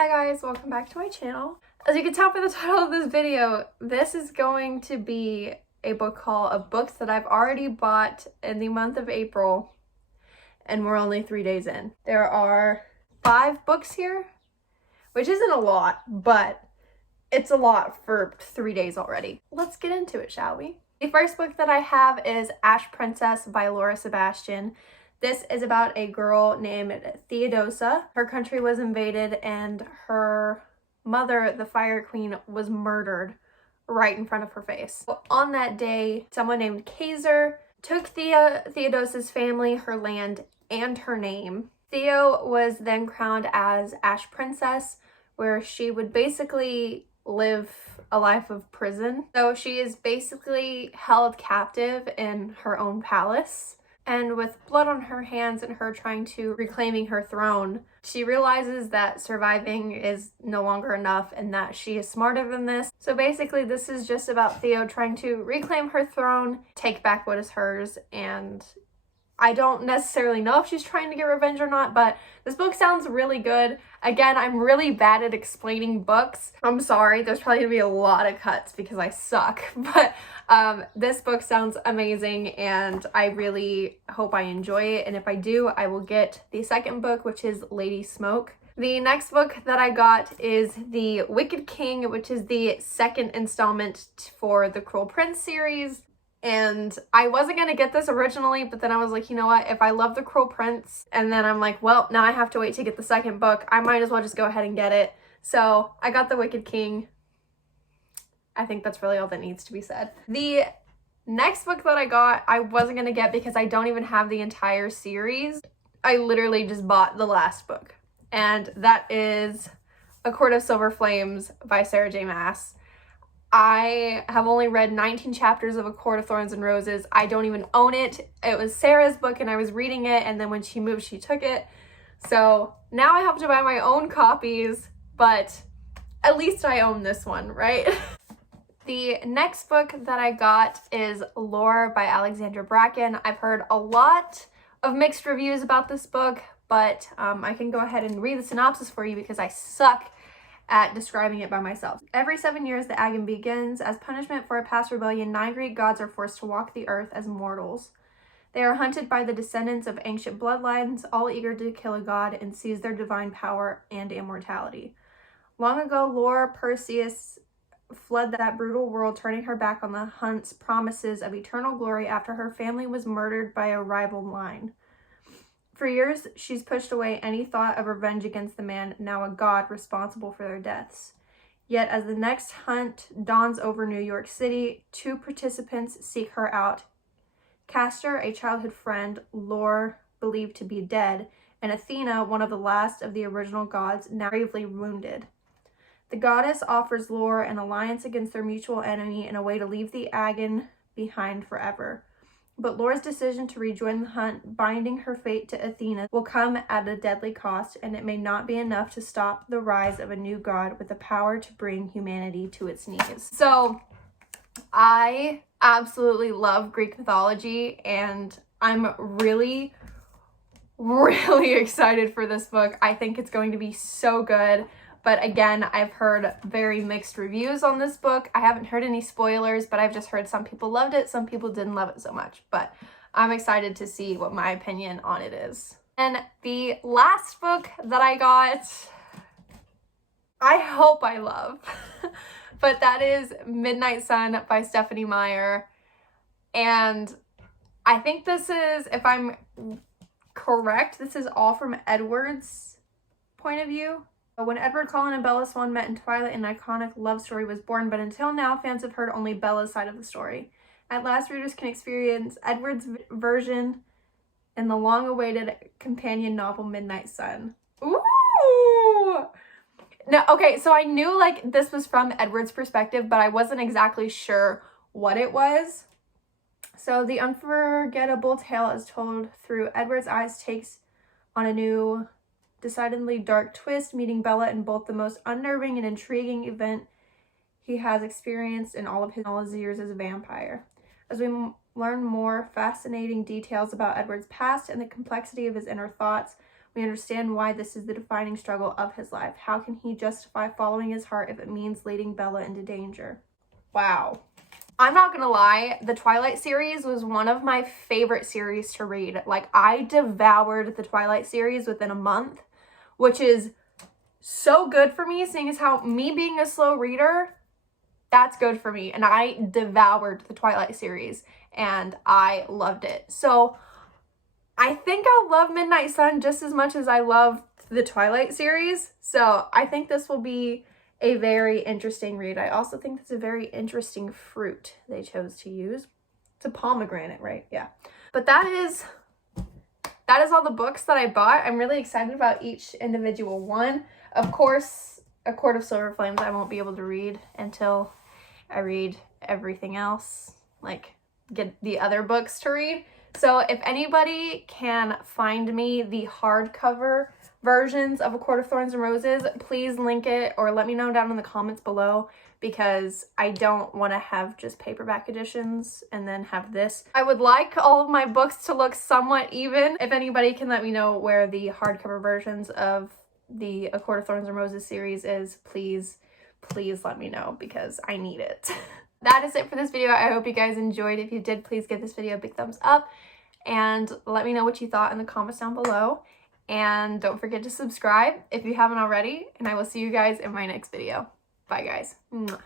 Hi guys, welcome back to my channel. As you can tell by the title of this video, this is going to be a book haul of books that I've already bought in the month of April, and we're only 3 days in. There are 5 books here, which isn't a lot, but it's a lot for 3 days already. Let's get into it, shall we? The first book that I have is Ash Princess by Laura Sebastian. This is about a girl named Theodosia. Her country was invaded and her mother, the Fire Queen, was murdered right in front of her face. On that day, someone named Kaiser took Theodosia's family, her land, and her name. Theo was then crowned as Ash Princess, where she would basically live a life of prison. So she is basically held captive in her own palace. And with blood on her hands and her trying to reclaiming her throne, she realizes that surviving is no longer enough and that she is smarter than this. So basically this is just about Theo trying to reclaim her throne, take back what is hers, and I don't necessarily know if she's trying to get revenge or not, but this book sounds really good. Again, I'm really bad at explaining books. I'm sorry, there's probably gonna be a lot of cuts because I suck, but this book sounds amazing and I really hope I enjoy it. And if I do, I will get the second book, which is Lady Smoke. The next book that I got is The Wicked King, which is the second installment for the Cruel Prince series. And I wasn't going to get this originally, but then I was like, you know what, if I love The Cruel Prince, and then I'm like, well, now I have to wait to get the second book, I might as well just go ahead and get it. So I got The Wicked King. I think that's really all that needs to be said. The next book that I got, I wasn't going to get because I don't even have the entire series. I literally just bought the last book, and that is A Court of Silver Flames by Sarah J. Maas. I have only read 19 chapters of A Court of Thorns and Roses. I don't even own it. It was Sarah's book and I was reading it, and then when she moved, she took it. So now I have to buy my own copies, but at least I own this one, right? The next book that I got is Lore by Alexandra Bracken. I've heard a lot of mixed reviews about this book, but I can go ahead and read the synopsis for you because I suck at describing it by myself. Every 7 years, the Agon begins. As punishment for a past rebellion, 9 Greek gods are forced to walk the earth as mortals. They are hunted by the descendants of ancient bloodlines, all eager to kill a god and seize their divine power and immortality. Long ago, Lore Perseus fled that brutal world, turning her back on the hunt's promises of eternal glory after her family was murdered by a rival line. For years, she's pushed away any thought of revenge against the man, now a god, responsible for their deaths. Yet as the next hunt dawns over New York City, 2 participants seek her out. Castor, a childhood friend, Lore believed to be dead, and Athena, one of the last of the original gods, now gravely wounded. The goddess offers Lore an alliance against their mutual enemy and a way to leave the Agon behind forever. But Lore's decision to rejoin the hunt, binding her fate to Athena, will come at a deadly cost, and it may not be enough to stop the rise of a new god with the power to bring humanity to its knees. So, I absolutely love Greek mythology, and I'm really excited for this book. I think it's going to be so good. But again, I've heard very mixed reviews on this book. I haven't heard any spoilers, but I've just heard some people loved it, some people didn't love it so much. But I'm excited to see what my opinion on it is. And the last book that I got, I hope I love, but that is Midnight Sun by Stephenie Meyer. And I think this is, if I'm correct, this is all from Edward's point of view. When Edward Cullen and Bella Swan met in Twilight, an iconic love story was born, but until now, fans have heard only Bella's side of the story. At last, readers can experience Edward's version in the long-awaited companion novel, Midnight Sun. Ooh! Now, okay, so I knew, like, this was from Edward's perspective, but I wasn't exactly sure what it was. So, the unforgettable tale as told through Edward's eyes takes on a new, decidedly dark twist, meeting Bella in both the most unnerving and intriguing event he has experienced in all his years as a vampire. As we learn more fascinating details about Edward's past and the complexity of his inner thoughts, We understand why this is the defining struggle of his life. How can he justify following his heart if it means leading Bella into danger? Wow. I'm not gonna lie, the Twilight series was one of my favorite series to read. Like, I devoured the Twilight series within a month, which is so good for me, seeing as how me being a slow reader, that's good for me. And I devoured the Twilight series and I loved it. So I think I'll love Midnight Sun just as much as I love the Twilight series. So I think this will be a very interesting read. I also think it's a very interesting fruit they chose to use. It's a pomegranate, right? Yeah. But that is all the books that I bought. I'm really excited about each individual one. Of course, A Court of Silver Flames I won't be able to read until I read everything else, like get the other books to read. So if anybody can find me the hardcover versions of A Court of Thorns and Roses, please link it or let me know down in the comments below, because I don't want to have just paperback editions and then have this. I would like all of my books to look somewhat even. If anybody can let me know where the hardcover versions of the A Court of Thorns and Roses series is, please let me know, because I need it. That is it for this video. I hope you guys enjoyed. If you did, please give this video a big thumbs up and let me know what you thought in the comments down below. And don't forget to subscribe if you haven't already, and I will see you guys in my next video. Bye guys. Mwah.